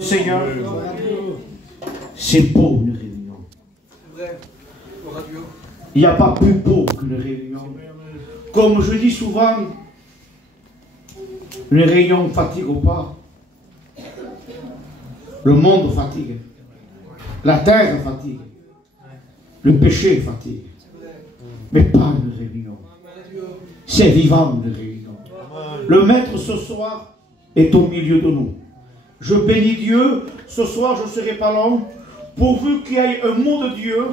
Seigneur, c'est beau une réunion. Il n'y a pas plus beau qu'une réunion. Comme je dis souvent, une réunion ne fatigue pas. Le monde fatigue. La terre fatigue. Le péché fatigue. Mais pas une réunion. C'est vivant une réunion. Le Maître ce soir est au milieu de nous. Je bénis Dieu. Ce soir je ne serai pas long. Pourvu qu'il y ait un mot de Dieu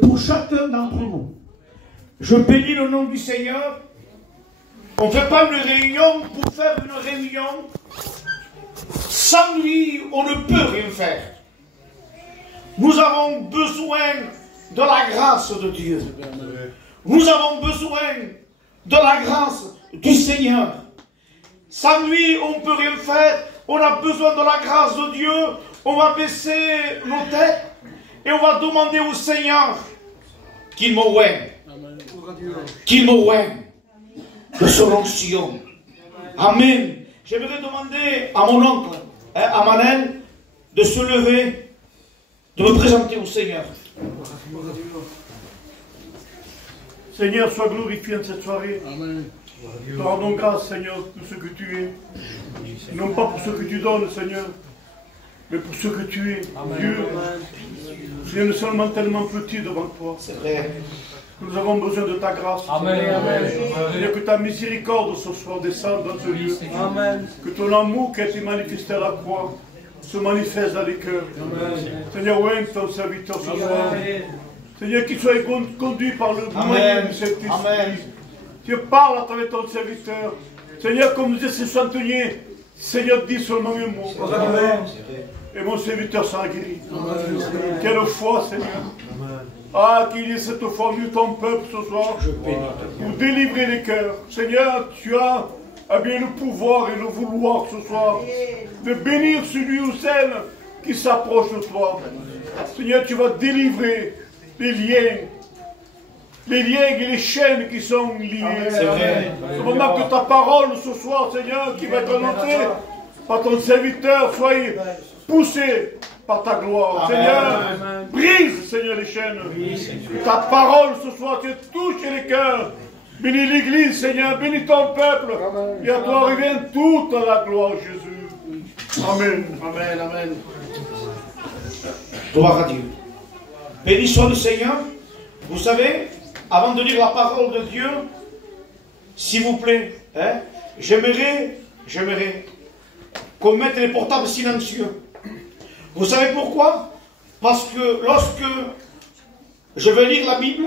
pour chacun d'entre nous. Je bénis le nom du Seigneur. On ne fait pas une réunion pour faire une réunion. Sans lui, on ne peut rien faire. Nous avons besoin de la grâce de Dieu. Nous avons besoin de la grâce du Seigneur. Sans lui, on ne peut rien faire. On a besoin de la grâce de Dieu. On va baisser nos têtes et on va demander au Seigneur qu'il m'oigne. Qu'il m'oigne de son onction. Amen. J'aimerais demander à mon oncle, à Manel, de se lever, de me présenter au Seigneur. Seigneur, sois glorifié en cette soirée. Amen. Te rendons grâce, Seigneur, pour ce que tu es. Non pas pour ce que tu donnes, Seigneur, mais pour ce que tu es. Amen. Dieu, rien de seulement tellement petit devant toi. C'est vrai. Nous avons besoin de ta grâce. Amen. Seigneur, que ta miséricorde ce soir descende dans ce lieu. Amen. Que ton amour qui a été manifesté à la croix se manifeste dans les cœurs. Amen. Seigneur, oigne ton serviteur ce soir. Seigneur, qu'il soit conduit par le moyen de cet esprit. Dieu, parle à travers ton serviteur. Seigneur, comme nous disait ce chantelier, Seigneur, dis seulement un mot. Amen. Et mon serviteur sera guéri. Amen. Quelle foi, Seigneur. Amen. Ah, qu'il y ait cette foi mieux ton peuple ce soir pour délivrer les cœurs. Seigneur, tu as bien le pouvoir et le vouloir ce soir de bénir celui ou celle qui s'approche de toi. Seigneur, tu vas délivrer les liens et les chaînes qui sont liées. C'est vrai. Cependant que ta parole ce soir, Seigneur, qui va être annoncée par ton serviteur, soit poussée par ta gloire. Amen. Seigneur, brise, Seigneur, les chaînes. Oui, que ta parole ce soir, tu touches les cœurs. Bénis l'Église, Seigneur, bénis ton peuple. Amen. Et à toi revient toute la gloire, Jésus. Amen. Amen, amen. Gloire à Dieu. Béni soit le Seigneur. Vous savez, avant de lire la parole de Dieu, s'il vous plaît, j'aimerais qu'on mette les portables silencieux. Vous savez pourquoi? Parce que lorsque je vais lire la Bible,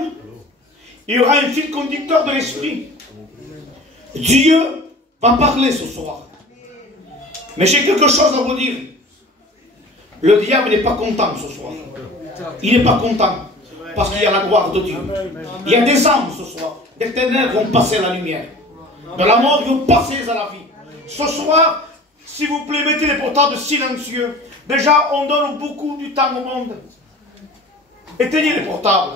il y aura un fil conducteur de l'esprit. Dieu va parler ce soir. Mais j'ai quelque chose à vous dire. Le diable n'est pas content ce soir. Il n'est pas content. Parce qu'il y a la gloire de Dieu. Il y a des âmes ce soir. Des ténèbres vont passer à la lumière. De la mort vont passer à la vie. Ce soir, s'il vous plaît, mettez les portables silencieux. Déjà, on donne beaucoup du temps au monde. Éteignez les portables.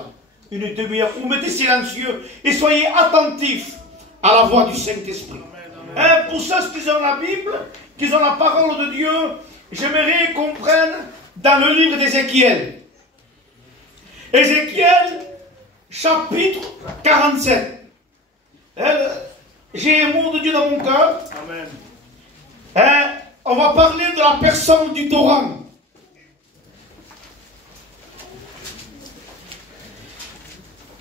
Une demi-heure. Ou mettez silencieux. Et soyez attentifs à la voix du Saint-Esprit. Pour ceux qui ont la Bible, qui ont la parole de Dieu, j'aimerais qu'on prenne dans le livre d'Ézéchiel. Ézéchiel, chapitre 47. J'ai un mot de Dieu dans mon cœur. Amen. On va parler de la personne du torrent.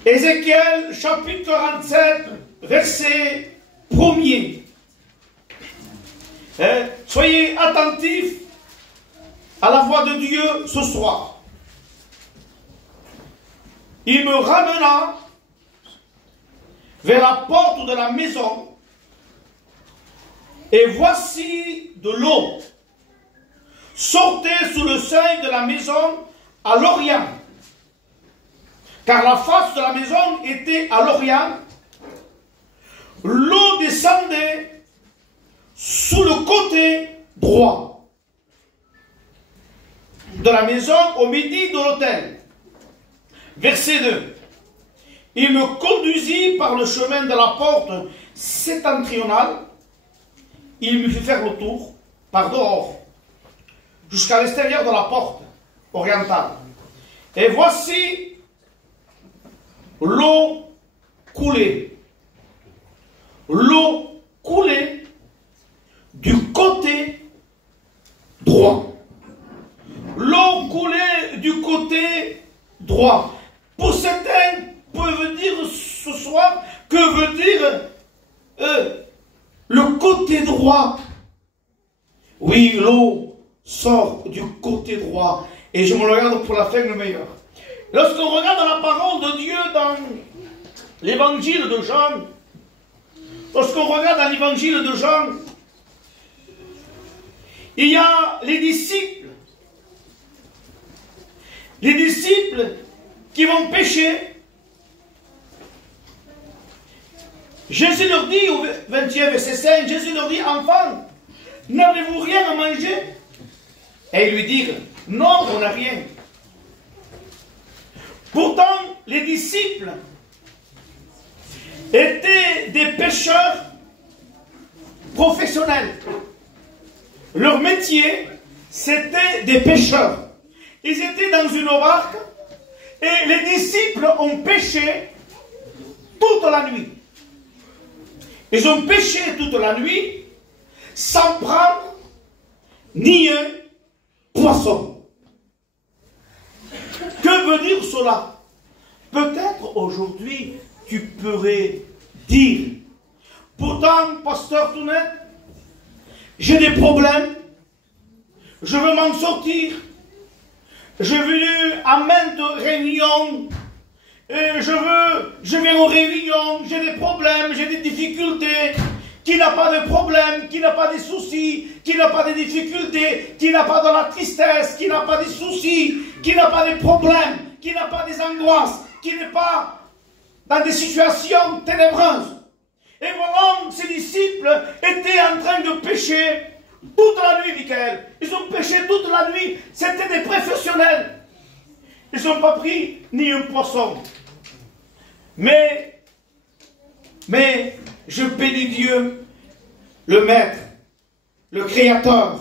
Ézéchiel, chapitre 47, verset 1er. Soyez attentifs à la voix de Dieu ce soir. Il me ramena vers la porte de la maison, et voici de l'eau sortait sous le seuil de la maison à l'Orient, car la face de la maison était à l'Orient. L'eau descendait sous le côté droit de la maison au midi de l'autel. Verset 2. Il me conduisit par le chemin de la porte septentrionale. Il me fit faire le tour par dehors jusqu'à l'extérieur de la porte orientale. Et voici l'eau coulée. L'eau coulée du côté droit. L'eau coulée du côté droit. Pour certains peuvent dire ce soir, que veut dire le côté droit? Oui, l'eau sort du côté droit. Et je me le regarde pour la fin le meilleur. Lorsqu'on regarde la parole de Dieu dans l'évangile de Jean, lorsqu'on regarde dans l'évangile de Jean, il y a les disciples qui vont pécher. Jésus leur dit au 20e verset 5, Jésus leur dit, enfants, n'avez-vous rien à manger? Et ils lui disent, non, on n'a rien. Pourtant, les disciples étaient des pêcheurs professionnels. Leur métier, c'était des pêcheurs. Ils étaient dans une barque et les disciples ont pêché toute la nuit. Ils ont pêché toute la nuit sans prendre ni un poisson. Que veut dire cela? Peut-être aujourd'hui tu pourrais dire, pourtant, pasteur Tounet, j'ai des problèmes, je veux m'en sortir, j'ai venu à maintes réunions, je viens aux réunions, j'ai des problèmes, j'ai des difficultés. Qui n'a pas de problème, qui n'a pas de soucis, qui n'a pas de difficultés, qui n'a pas de la tristesse, qui n'a pas de soucis, qui n'a pas de problèmes, qui n'a pas des angoisses, qui n'est pas dans des situations ténébreuses. Et voilà, ces disciples étaient en train de pécher toute la nuit, Michael. Ils ont péché toute la nuit, c'était des professionnels. Ils n'ont pas pris ni un poisson. Mais je bénis Dieu, le Maître, le Créateur,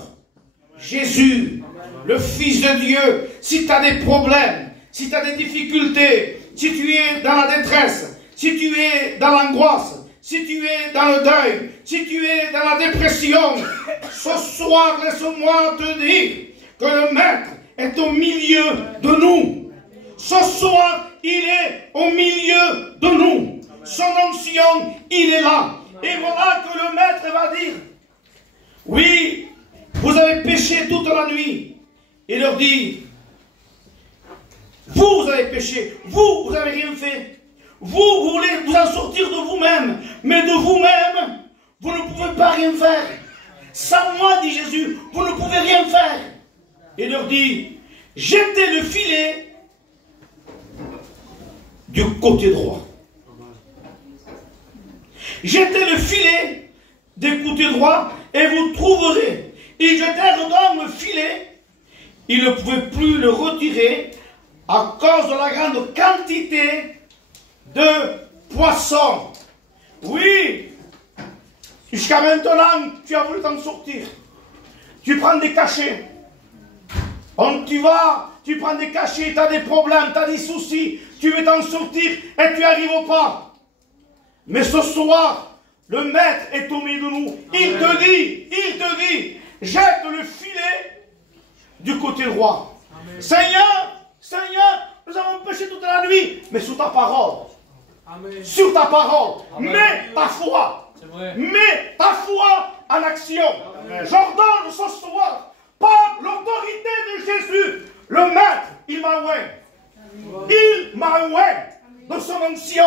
Jésus, le Fils de Dieu. Si tu as des problèmes, si tu as des difficultés, si tu es dans la détresse, si tu es dans l'angoisse, si tu es dans le deuil, si tu es dans la dépression, ce soir, laisse-moi te dire que le Maître est au milieu de nous. Ce soir, il est au milieu de nous. Son onction, il est là. Et voilà que le Maître va dire, oui, vous avez péché toute la nuit. Il leur dit, vous avez péché, vous n'avez rien fait. Vous voulez vous en sortir de vous-même, mais de vous-même, vous ne pouvez pas rien faire. Sans moi, dit Jésus, vous ne pouvez rien faire. Il leur dit, jetez le filet du côté droit. Jetez le filet du côté droit et vous trouverez. Ils jetèrent dedans le filet. Ils ne pouvaient plus le retirer à cause de la grande quantité de poissons. Oui, jusqu'à maintenant, tu as voulu t'en sortir. Tu prends des cachets. Tu prends des cachets, tu as des problèmes, tu as des soucis, tu veux t'en sortir et tu n'y arrives pas. Mais ce soir, le Maître est au milieu de nous. Il te dit, jette le filet du côté droit. Seigneur, nous avons péché toute la nuit, mais sous ta parole. Amen. Sur ta parole. Amen. Mets ta foi. Mets ta foi en action. J'ordonne ce soir, par l'autorité de Jésus, le Maître, il m'a oint. Il m'a oint de son onction.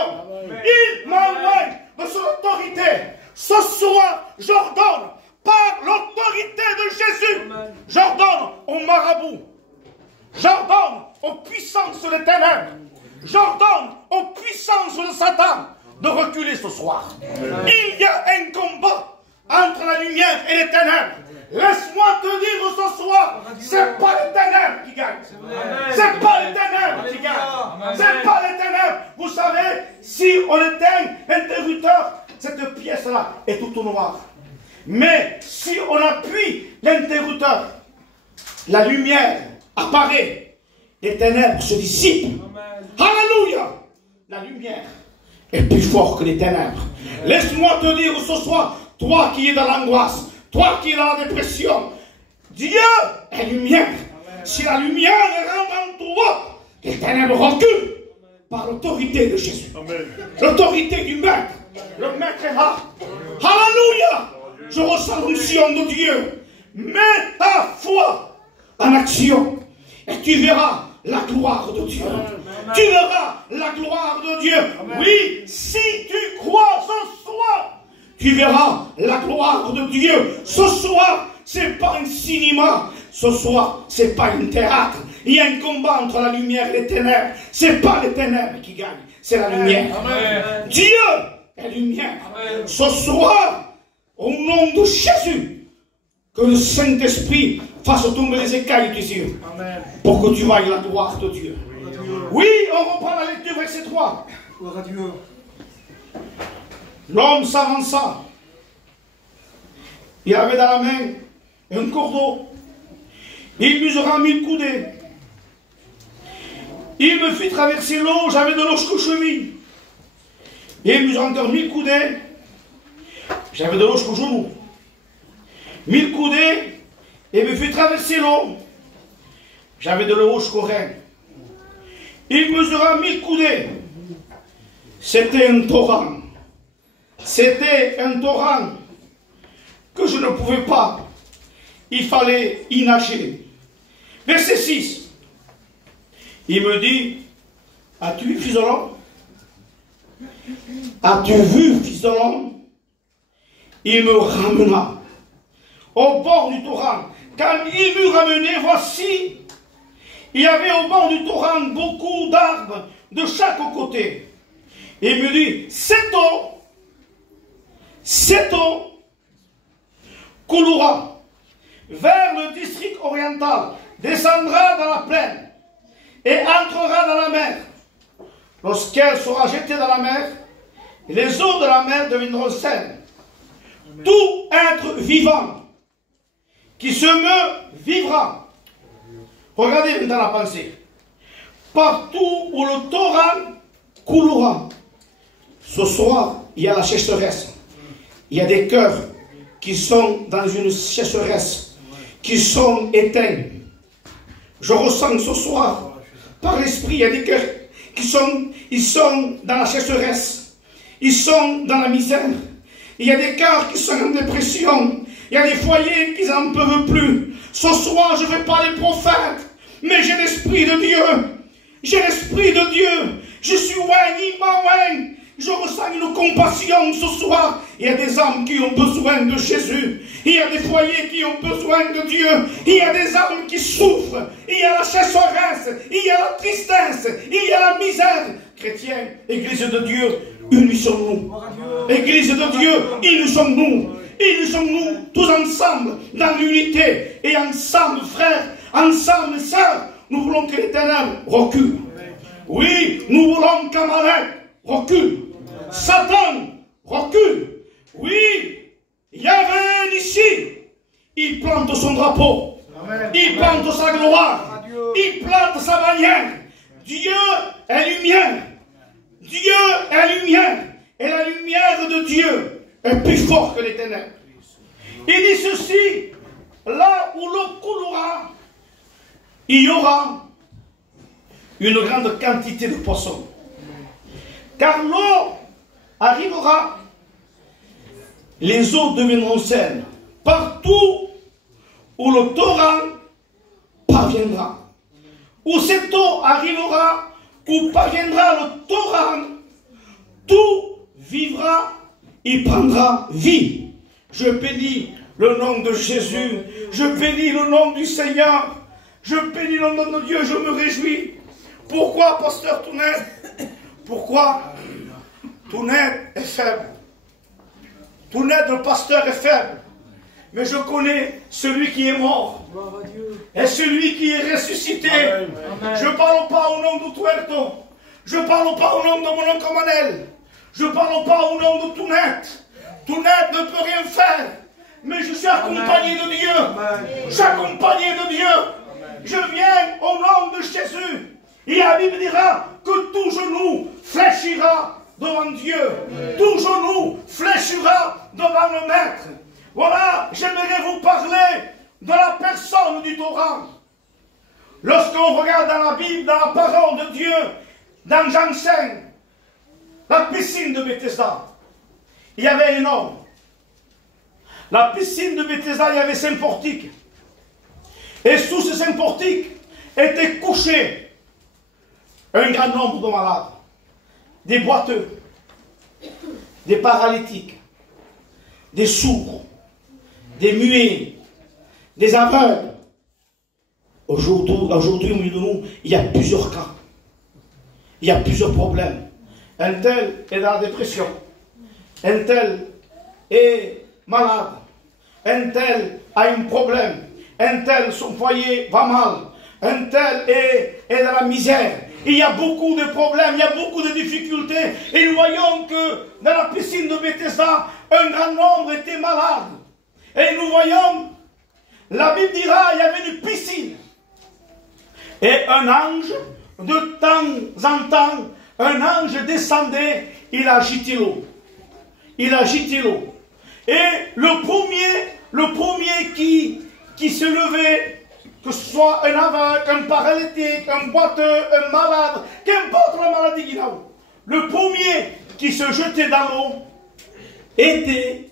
Il m'a oint de son autorité. Ce soir, j'ordonne, par l'autorité de Jésus, j'ordonne aux marabouts, j'ordonne aux puissances des ténèbres, j'ordonne aux puissances de Satan de reculer ce soir. Il y a un combat entre la lumière et les ténèbres. Laisse-moi te dire ce soir, c'est pas les ténèbres qui gagnent. C'est pas les ténèbres qui gagnent. C'est pas les ténèbres. Vous savez, si on éteint l'interrupteur, cette pièce-là est tout noire. Mais si on appuie l'interrupteur, la lumière apparaît, les ténèbres se dissipent. Alléluia! La lumière est plus forte que les ténèbres. Laisse-moi te dire ce soir, toi qui es dans l'angoisse, toi qui es dans la dépression, Dieu est lumière. Si la lumière rentre en toi, les ténèbres reculent par l'autorité de Jésus. L'autorité du Maître. Le Maître est là. Alléluia! Je ressens l'onction de Dieu. Mets ta foi en action et tu verras la gloire de Dieu. Tu verras la gloire de Dieu. Oui, si tu crois ce soir, tu verras la gloire de Dieu. Ce soir, ce n'est pas un cinéma. Ce soir, ce n'est pas un théâtre. Il y a un combat entre la lumière et les ténèbres. Ce n'est pas les ténèbres qui gagnent, c'est la lumière. Amen. Dieu est lumière. Amen. Ce soir, au nom de Jésus, que le Saint-Esprit fasse tomber les écailles des yeux. Amen. Pour que tu voies la gloire de Dieu. Oui, on reprend la lecture, verset 3. Gloire à Dieu. L'homme s'avança. Il avait dans la main un cordeau. Il mesura 1000 coudées. Il me fit traverser l'eau, j'avais de l'eau jusqu'aux chevilles. Il mesura encore 1000 coudées. J'avais de l'eau jusqu'aux genoux. 1000 coudées, et me fit traverser l'eau. J'avais de l'eau jusqu'aux reins. Il mesura 1000 coudées. C'était un torrent. C'était un torrent que je ne pouvais pas. Il fallait y nager. Verset 6. Il me dit, as-tu vu, fils de l'homme? As-tu vu, fils de l'homme? Il me ramena au bord du torrent. Quand il m'eut ramené, voici, il y avait au bord du torrent beaucoup d'arbres de chaque côté. Et il me dit, cette eau coulera vers le district oriental, descendra dans la plaine et entrera dans la mer. Lorsqu'elle sera jetée dans la mer, les eaux de la mer deviendront saines. Tout être vivant qui se meut vivra. Regardez maintenant la pensée. Partout où le torrent coulera. Ce soir, il y a la sécheresse. Il y a des cœurs qui sont dans une sécheresse, qui sont éteints. Je ressens ce soir, par l'esprit, il y a des cœurs qui sont dans la sécheresse. Ils sont dans la misère. Il y a des cœurs qui sont en dépression. Il y a des foyers qui n'en peuvent plus. Ce soir, je ne vais pas les prophètes, mais j'ai l'Esprit de Dieu. J'ai l'Esprit de Dieu. Je suis Wayne. Je ressens une compassion ce soir. Il y a des âmes qui ont besoin de Jésus. Il y a des foyers qui ont besoin de Dieu. Il y a des âmes qui souffrent. Il y a la sécheresse. Il y a la tristesse. Il y a la misère. Chrétiens, Église de Dieu, unissons-nous. Église de Dieu, unissons-nous. Unissons-nous tous ensemble dans l'unité. Et ensemble, frères, ensemble, sœurs, nous voulons que les ténèbres reculent. Oui, nous voulons qu'Amalek recule. Satan recule. Oui, Yahvé ici, il plante son drapeau. Amen. Il plante sa gloire. Il plante sa bannière. Dieu est lumière. Dieu est lumière. Et la lumière de Dieu est plus forte que les ténèbres. Il dit ceci, là où l'eau coulera, il y aura une grande quantité de poissons. Car l'eau arrivera, les eaux deviendront saines. Partout où le torrent parviendra. Où cette eau arrivera, où parviendra le torrent, tout vivra, il prendra vie. Je bénis le nom de Jésus. Je bénis le nom du Seigneur. Je bénis le nom de Dieu. Je me réjouis. Pourquoi, pasteur Tounet? Pourquoi? Tounet est faible. Tounet, le pasteur, est faible. Mais je connais celui qui est mort. Et celui qui est ressuscité. Amen. Je ne parle pas au nom de Tuerto. Je ne parle pas au nom de mon oncle Manel. Je ne parle pas au nom de Tounet. Tounet ne peut rien faire. Mais je suis accompagné de Dieu. Je suis accompagné de Dieu. je viens au nom de Jésus. Et la Bible dira que tout genou fléchira devant Dieu. Tout genou fléchira devant le Maître. Voilà, j'aimerais vous parler de la personne du Torah. Lorsqu'on regarde dans la Bible, dans la parole de Dieu, dans Jean 5, la piscine de Bethesda, il y avait un homme. La piscine de Bethesda, il y avait 5 portiques. Et sous ces 5 portiques étaient couchés un grand nombre de malades, des boiteux, des paralytiques, des sourds, des muets, des aveugles. Aujourd'hui, au milieu de nous, il y a plusieurs cas. Il y a plusieurs problèmes. Un tel est dans la dépression. Un tel est malade. Un tel a un problème. Un tel, son foyer va mal. Un tel est dans la misère. Il y a beaucoup de problèmes, il y a beaucoup de difficultés. Et nous voyons que dans la piscine de Bethesda, un grand nombre était malade. Et nous voyons, la Bible dira, il y avait une piscine. Et un ange, de temps en temps, un ange descendait, il agitait l'eau. Il agitait l'eau. Et le premier qui se levait, que ce soit un aveugle, un paralytique, un boiteux, un malade, qu'importe la maladie qu'il a, le premier qui se jetait dans l'eau était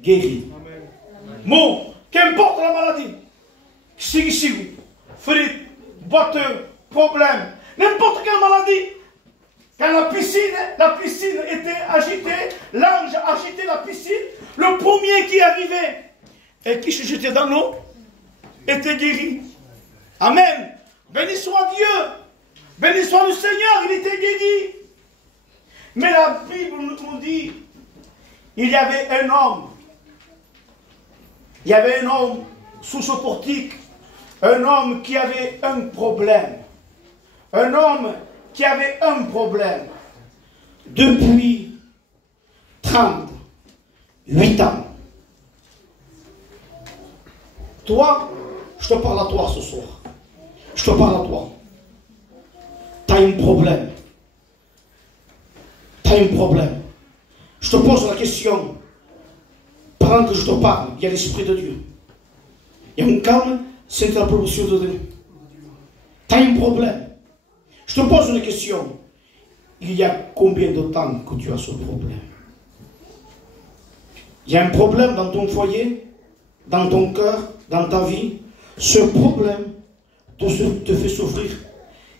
guéri. Bon, qu'importe la maladie, sigou, frite, boiteux, problème, n'importe quelle maladie, quand la piscine était agitée, l'ange agitait la piscine, le premier qui arrivait et qui se jetait dans l'eau était guéri. Amen. Béni soit Dieu. Béni soit le Seigneur, il était guéri. Mais la Bible nous dit, il y avait un homme. Il y avait un homme sous ce portique. Un homme qui avait un problème. Un homme qui avait un problème. Depuis 38 ans. Toi, je te parle à toi ce soir. Je te parle à toi. Tu as un problème. Tu as un problème. Je te pose la question. Pendant que je te parle, il y a l'Esprit de Dieu. Il y a un calme, c'est la promotion de Dieu. Tu as un problème. Je te pose une question. Il y a combien de temps que tu as ce problème? Il y a un problème dans ton foyer, dans ton cœur, dans ta vie. Ce problème te fait souffrir.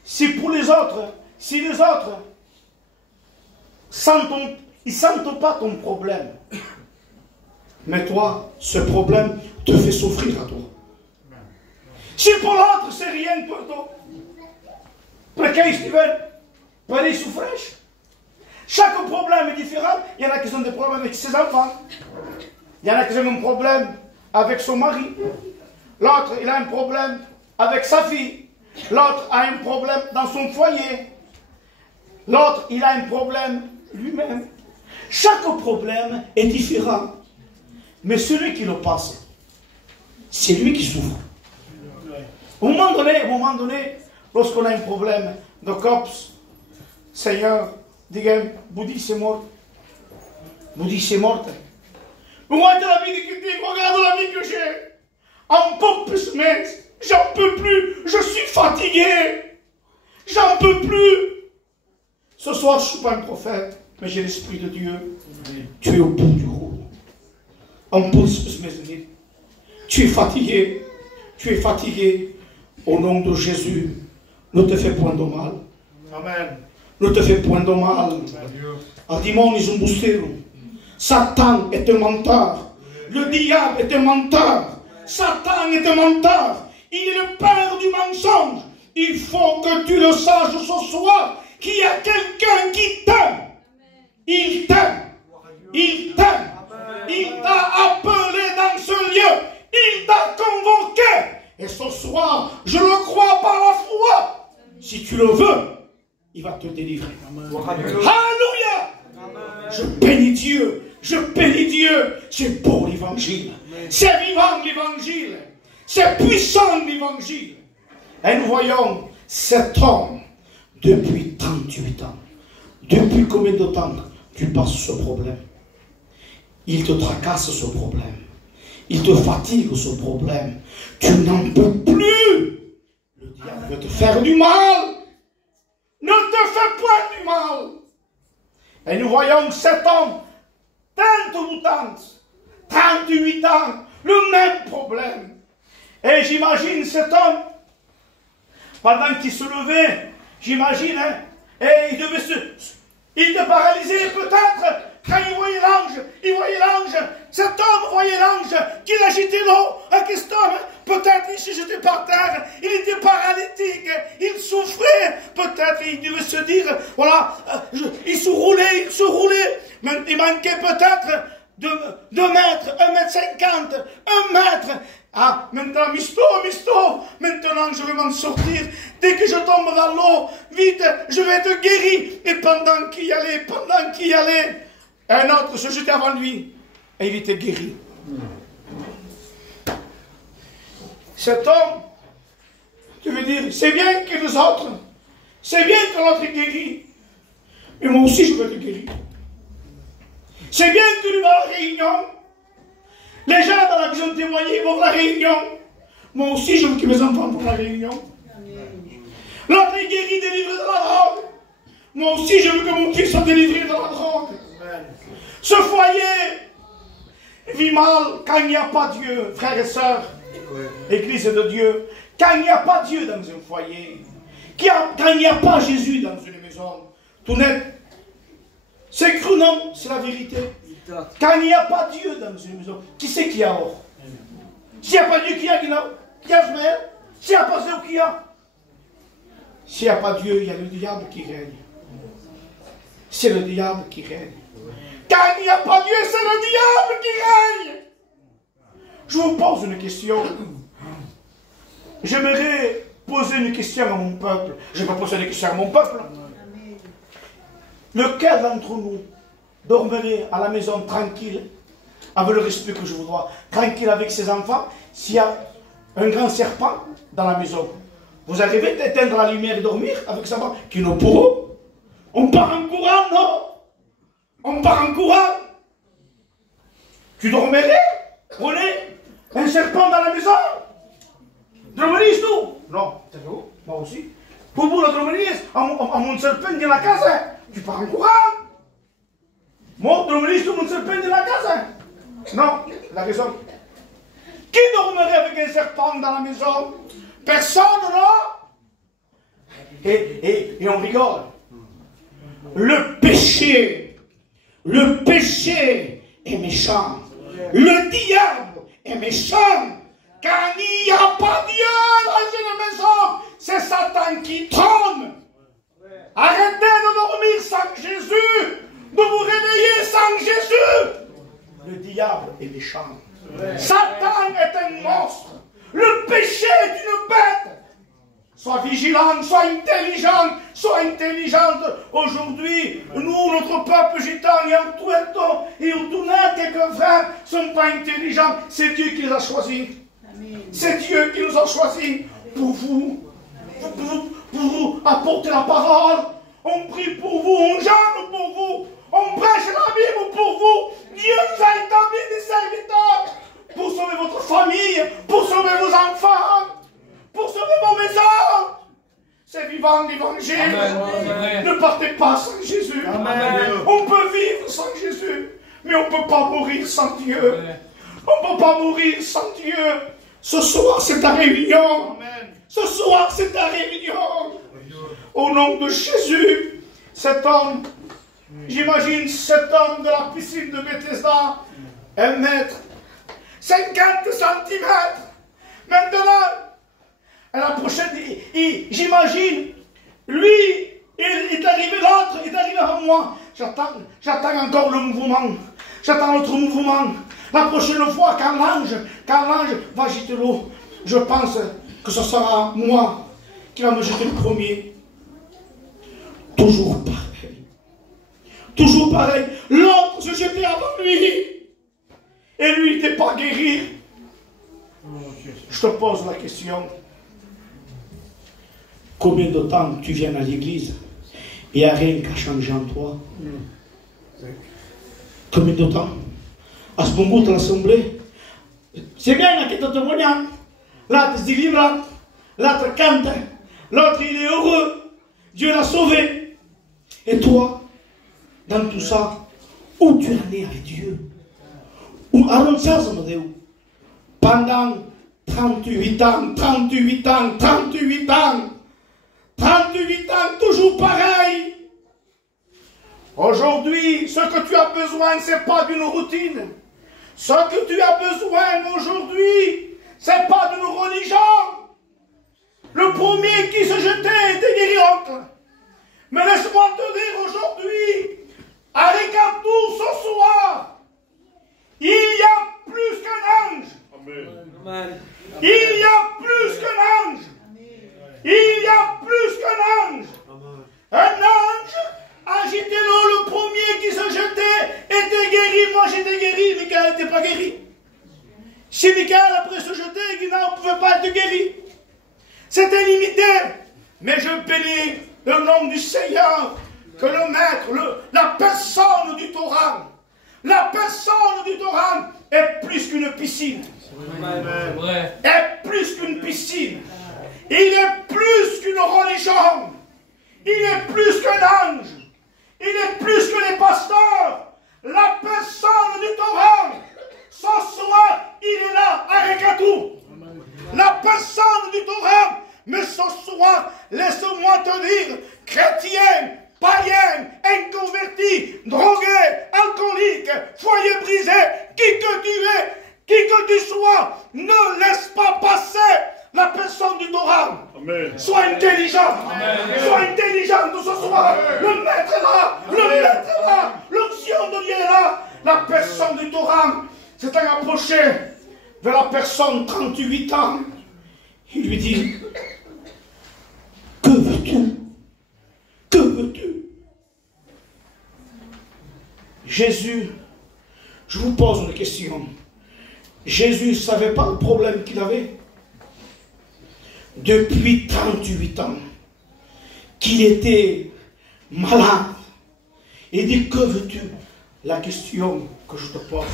Si pour les autres, si les autres ils ne sentent pas ton problème, mais toi, ce problème te fait souffrir à toi. Si pour l'autre, c'est rien pour toi. Pour qui Steven? Pour les souffrances. Chaque problème est différent. Il y en a qui ont des problèmes avec ses enfants. Il y en a qui ont un problème avec son mari. L'autre, il a un problème avec sa fille. L'autre a un problème dans son foyer. L'autre, il a un problème lui-même. Chaque problème est différent. Mais celui qui le passe, c'est lui qui souffre. Au moment donné, lorsqu'on a un problème de cops, Seigneur, dis-moi, Boudi c'est mort. Boudi c'est mort. Regarde la vie que j'ai. Un peu plus, mais j'en peux plus. Je suis fatigué. J'en peux plus. Ce soir, je ne suis pas un prophète, mais j'ai l'Esprit de Dieu. Tu es au bout du route. Tu es fatigué. Tu es fatigué. Au nom de Jésus, ne te fais point de mal. Amen. Ne te fais point de mal. A dimon ils ont boosté. Satan est un menteur. Le diable est un menteur. Satan est un menteur. Il est le père du mensonge. Il faut que tu le saches ce soir qu'il y a quelqu'un qui t'aime. Il t'aime. Il t'aime. Il t'a appelé dans ce lieu. Il t'a convoqué. Et ce soir, je le crois par la foi. Si tu le veux, il va te délivrer. Amen. Alléluia. Je bénis Dieu. Je bénis Dieu. C'est beau l'évangile. C'est vivant l'évangile. C'est puissant l'évangile. Et nous voyons cet homme depuis 38 ans. Depuis combien de temps tu passes ce problème? Il te tracasse ce problème. Il te fatigue ce problème. Tu n'en peux plus. Le diable veut te faire du mal. Ne te fais pas du mal. Et nous voyons cet homme, tant ou tant, 38 ans, le même problème. Et j'imagine cet homme, pendant qu'il se levait, j'imagine, hein, et il était paralysé peut-être, quand il voyait l'ange, cet homme voyait l'ange, qu'il agitait l'eau, cet homme, peut-être il se jetait par terre, il était paralytique, il souffrait, peut-être il devait se dire, voilà, il se roulait, mais il manquait peut-être 2 mètres, 1,50 m, 1 mètre. Ah, maintenant, misto, maintenant je vais m'en sortir. Dès que je tombe dans l'eau, vite, je vais être guéri. Et pendant qu'il y allait, un autre se jetait avant lui. Et il était guéri. Cet homme, tu veux dire, c'est bien que les autres, c'est bien que l'autre est guéri. Mais moi aussi, je veux être guéri. C'est bien que tu vas à la réunion. Les gens dans la maison témoignée vont à la réunion. Moi aussi, je veux que mes enfants vont à la réunion. L'autre est guéri, délivré de la drogue. Moi aussi, je veux que mon fils soit délivré de la drogue. Ce foyer vit mal quand il n'y a pas Dieu, frères et sœurs, Église de Dieu. Quand il n'y a pas Dieu dans un foyer, quand il n'y a pas Jésus dans une maison, tout net. C'est cru, non, c'est la vérité. Quand il n'y a pas Dieu dans une maison, qui c'est qui a or? S'il n'y a pas Dieu, qui a Ismaël? S'il n'y a pas Dieu, qui a? S'il n'y a pas Dieu, il y a le diable qui règne. C'est le diable qui règne. Quand il n'y a pas Dieu, c'est le diable qui règne. Je vous pose une question. J'aimerais poser une question à mon peuple. Je vais pas poser une question à mon peuple. Lequel d'entre nous dormirait à la maison tranquille, avec le respect que je vous dois, tranquille avec ses enfants, s'il y a un grand serpent dans la maison? Vous arrivez d'éteindre la lumière et dormir avec sa femme qui ne pourront? On part en courant, non? On part en courant. Tu dormirais? Prenez un serpent dans la maison? Dormirais tout? Non, c'est vous, moi aussi. Pour vous, la dormirais à mon serpent dans la casa? Tu pars en courant. Moi, dormirais tout mon serpent dans la casa? Non, la raison. Qui dormirait avec un serpent dans la maison? Personne, non? Et on rigole. Le péché est méchant. Le diable est méchant. Quand il n'y a pas Dieu dans une maison, c'est Satan qui trône. Arrêtez de dormir sans Jésus, de vous réveiller sans Jésus. Le diable est méchant. Satan est un monstre. Le péché est une bête. Sois vigilant, sois intelligente. Aujourd'hui, nous, notre peuple gitan, et en Tuerto, et au Tuna, quelques frères ne sont pas intelligents. C'est Dieu qui les a choisis. C'est Dieu qui nous a choisis pour vous apporter la parole. On prie pour vous, on jeûne pour vous, on prêche la Bible pour vous. Dieu nous a établi des serviteurs pour sauver votre famille, pour sauver vos enfants, pour sauver vos maisons. C'est vivant l'évangile. Ne partez pas sans Jésus. Amen. On peut vivre sans Jésus, mais on ne peut pas mourir sans Dieu. On ne peut pas mourir sans Dieu. Ce soir, c'est ta réunion. Amen. Ce soir, c'est ta réunion. Au nom de Jésus, cet homme, j'imagine cet homme de la piscine de Bethesda, 1 mètre, 50 cm. Maintenant, à la prochaine, j'imagine, lui, il est arrivé, l'autre, il est arrivé avant moi. J'attends encore le mouvement. J'attends l'autre mouvement. La prochaine fois, quand l'ange va jeter l'eau, je pense que ce sera moi qui va me jeter le premier. Toujours pareil. Toujours pareil. L'autre se jetait avant lui. Et lui, il n'était pas guéri. Je te pose la question. Combien de temps tu viens à l'église et il n'y a rien qui a changé en toi? Combien de temps? À ce moment de l'assemblée, c'est bien que tu te témoignes. Là, tu te délivres. Là, tu cantes. L'autre, il est heureux. Dieu l'a sauvé. Et toi, dans tout ça, où tu en es avec Dieu? Pendant 38 ans, 38 ans, 38 ans, 38 ans, toujours pareil. Aujourd'hui, ce que tu as besoin, ce n'est pas d'une routine. Ce que tu as besoin aujourd'hui, ce n'est pas d'une religion. Le premier qui se jetait était guéri, oncle. Mais laisse-moi te dire aujourd'hui, avec un tour ce soir, il y a plus qu'un ange. Amen. Il y a plus qu'un ange. Il y a plus qu'un ange. Un ange, agitez-le, le premier qui se jetait était guéri. Moi j'étais guéri, Michael n'était pas guéri. Si Michael après se jeter, il ne pouvait pas être guéri. C'était limité. Mais je bénis le nom du Seigneur, que le maître, la personne du Torah, la personne du Torah est plus qu'une piscine. Est plus qu'une piscine. Il est plus qu'une religion. Il est plus qu'un ange. Il est plus que les pasteurs. La personne du Torah, ce soir, il est là, avec un tout. La personne du Torah, mais ce soir, laisse-moi te dire, chrétien, païen, inconverti, drogué, alcoolique, foyer brisé, qui que tu es, qui que tu sois, ne laisse pas passer la personne du Torah. Amen. Sois intelligent. Amen. Sois intelligent de ce soir. Amen. Le maître est là. Le maître est là. L'onction de Dieu est là. La personne du Torah s'est approché vers la personne 38 ans. Il lui dit, que veux-tu? Que veux-tu? Jésus, je vous pose une question. Jésus ne savait pas le problème qu'il avait. Depuis 38 ans, qu'il était malade. Il dit, que veux-tu? La question que je te pose.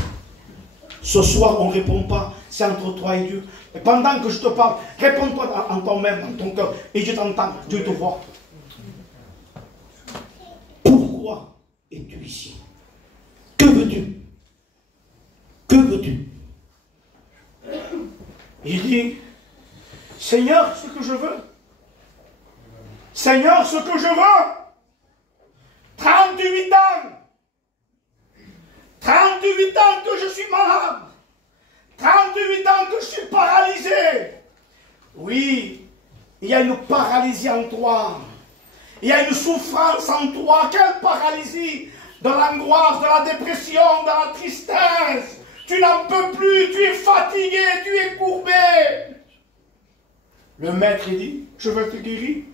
Ce soir, on ne répond pas. C'est entre toi et Dieu. Et pendant que je te parle, réponds-toi en toi-même, en ton cœur. Et Dieu t'entend, Dieu te voit. Pourquoi es-tu ici? Que veux-tu? Que veux-tu? Il dit, Seigneur, ce que je veux. Seigneur, ce que je veux. 38 ans. 38 ans que je suis malade. 38 ans que je suis paralysé. Oui, il y a une paralysie en toi. Il y a une souffrance en toi. Quelle paralysie? De l'angoisse, de la dépression, de la tristesse. Tu n'en peux plus, tu es fatigué, tu es courbé. Le maître il dit, je vais te guérir.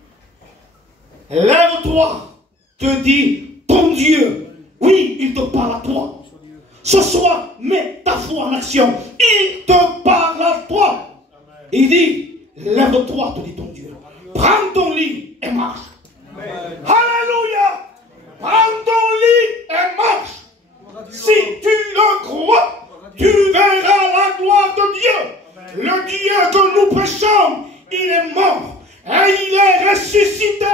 Lève-toi, te dit ton Dieu. Oui, il te parle à toi. Ce soir, mets ta foi en action. Il te parle à toi. Amen. Il dit, lève-toi, te dit ton Dieu. Prends ton lit et marche. Amen. Alléluia. Prends ton lit et marche. Si tu le crois, tu verras la gloire de Dieu. Amen. Le Dieu que nous prêchons, il est mort et il est ressuscité.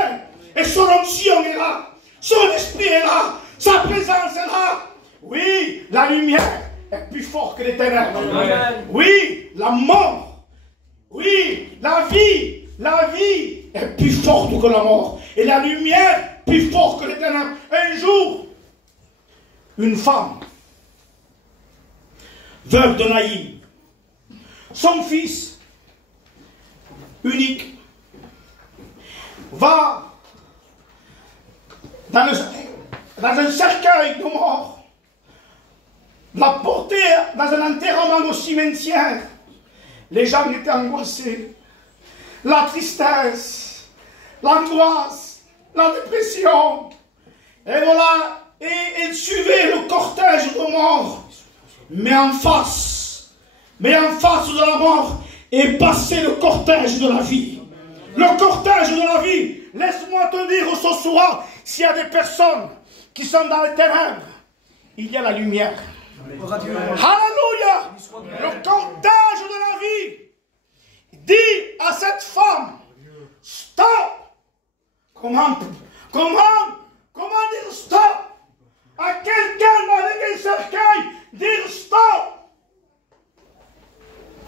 Et son onction est là. Son esprit est là. Sa présence est là. Oui, la lumière est plus forte que les ténèbres. Amen. Oui, la mort. Oui, la vie est plus forte que la mort. Et la lumière plus forte que les ténèbres. Un jour, une femme, veuve de Naïm, son fils unique, va dans un cercueil de mort, la porter dans un enterrement au cimetière. Les gens étaient angoissés. La tristesse, l'angoisse, la dépression. Et voilà, et ils suivaient le cortège de mort. Mais en face de la mort, est passé le cortège de la vie. Le cortège de la vie. Laisse-moi te dire ce soir, s'il y a des personnes qui sont dans les ténèbres, il y a la lumière. Alléluia. Le cortège de la vie dit à cette femme, stop. Comment dire stop? À quelqu'un avec un cercueil, dire stop.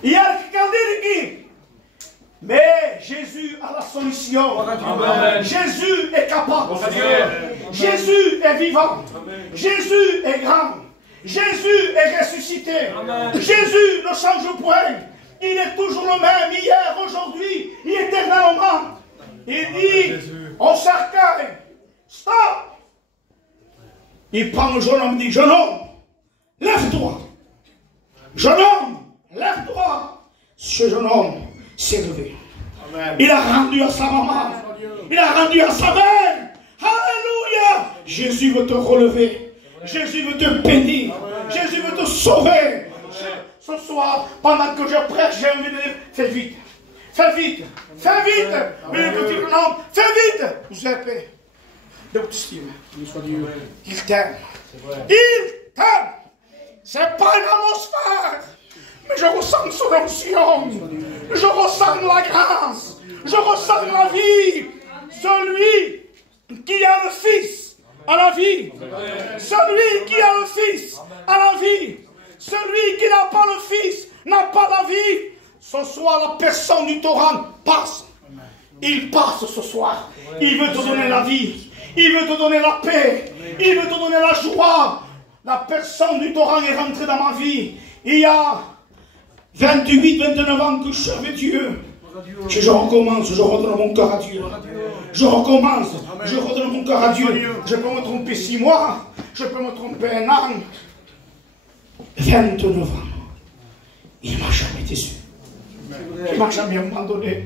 Il y a quelqu'un qui dit, mais Jésus a la solution. Amen. Jésus est capable. Amen. Jésus est vivant. Amen. Jésus est grand. Jésus est ressuscité. Amen. Jésus ne change point. Il est toujours le même, hier, aujourd'hui, il est éternellement. Il dit au cercueil, stop. Il prend le jeune homme et dit, jeune homme, lève-toi. Jeune homme, lève-toi. Ce jeune homme s'est levé. Amen. Il a rendu à sa maman. Il a rendu à sa mère. Alléluia. Jésus veut te relever. Jésus veut te bénir. Amen. Jésus veut te sauver. Ce soir, pendant que je prêche, j'ai envie de dire, fais vite. Fais vite. Fais vite. Mais le petit homme, fais vite. Giuseppe, Dieu t'estime. Il t'aime. Il t'aime. C'est pas une atmosphère. Mais je ressens son onction. Je ressens la grâce. Je ressens la vie. Celui qui a le Fils a la vie. Celui qui a le Fils a la vie. Celui qui n'a pas le Fils n'a pas la vie. Ce soir, la personne du torrent passe. Il passe ce soir. Il veut te donner la vie. Il veut te donner la paix. Il veut te donner la joie. La personne du torrent est rentrée dans ma vie. Il y a 28, 29 ans que je servais Dieu. Je recommence, je redonne mon cœur à Dieu. Je recommence, je redonne mon cœur à Dieu. Je peux me tromper 6 mois, je peux me tromper 1 an. 29 ans. Il ne m'a jamais déçu. Il ne m'a jamais abandonné.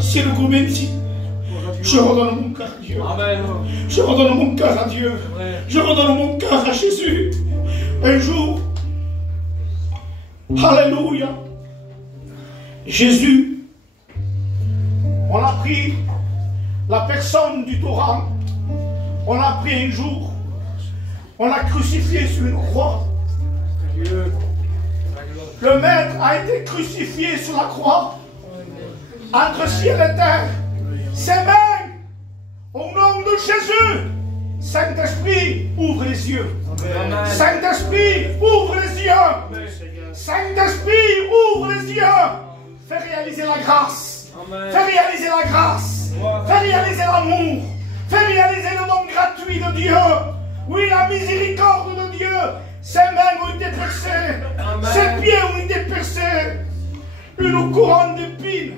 C'est le groupe ici. Je redonne mon cœur à Dieu. Je redonne mon cœur à Dieu. Je redonne mon cœur à Jésus. Un jour, alléluia, Jésus, on a pris la personne du torrent, on l'a pris un jour, on l'a crucifié sur une croix. Le Maître a été crucifié sur la croix, entre ciel et terre. Ses mains, au nom de Jésus, Saint-Esprit, ouvre les yeux. Saint-Esprit, ouvre les yeux. Saint-Esprit, ouvre les yeux. Fais réaliser la grâce. Fais réaliser la grâce. Fais réaliser l'amour. Fais réaliser le don gratuit de Dieu. Oui, la miséricorde de Dieu. Ses mains ont été percées. Ses pieds ont été percés. Une couronne d'épines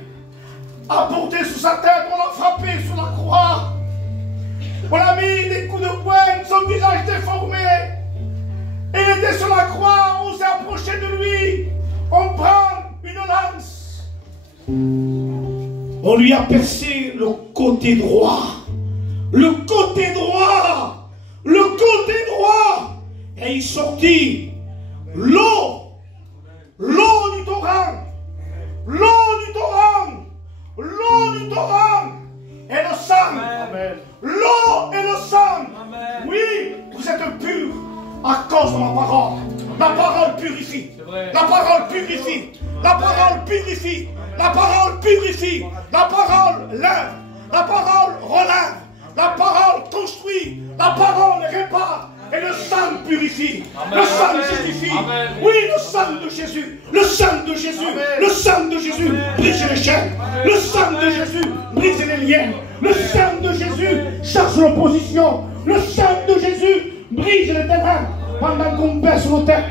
a porté sur sa tête. On l'a frappé sur la croix. On a mis des coups de poing. Son visage déformé. Il était sur la croix. On s'est approché de lui. On prend une lance. On lui a percé le côté droit. Le côté droit. Le côté droit. Et il sortit l'eau. L'eau du torrent. L'eau du torrent. L'eau du torrent. Et le sang. L'eau et le sang. Amen. Oui, vous êtes purs à cause de ma parole. La parole purifie. La parole purifie. La parole purifie. La parole purifie. La parole lève. La parole relève. La parole construit. La parole répare. Et le sang purifie. Amen. Le sang justifie. Amen. Oui, le sang de Jésus. Le sang de Jésus. Amen. Le sang de Jésus brise les chaînes. Le sang de Jésus brise les liens. Le sang de Jésus chasse l'opposition. Le sang de Jésus brise les ténèbres. Pendant qu'on baisse nos têtes,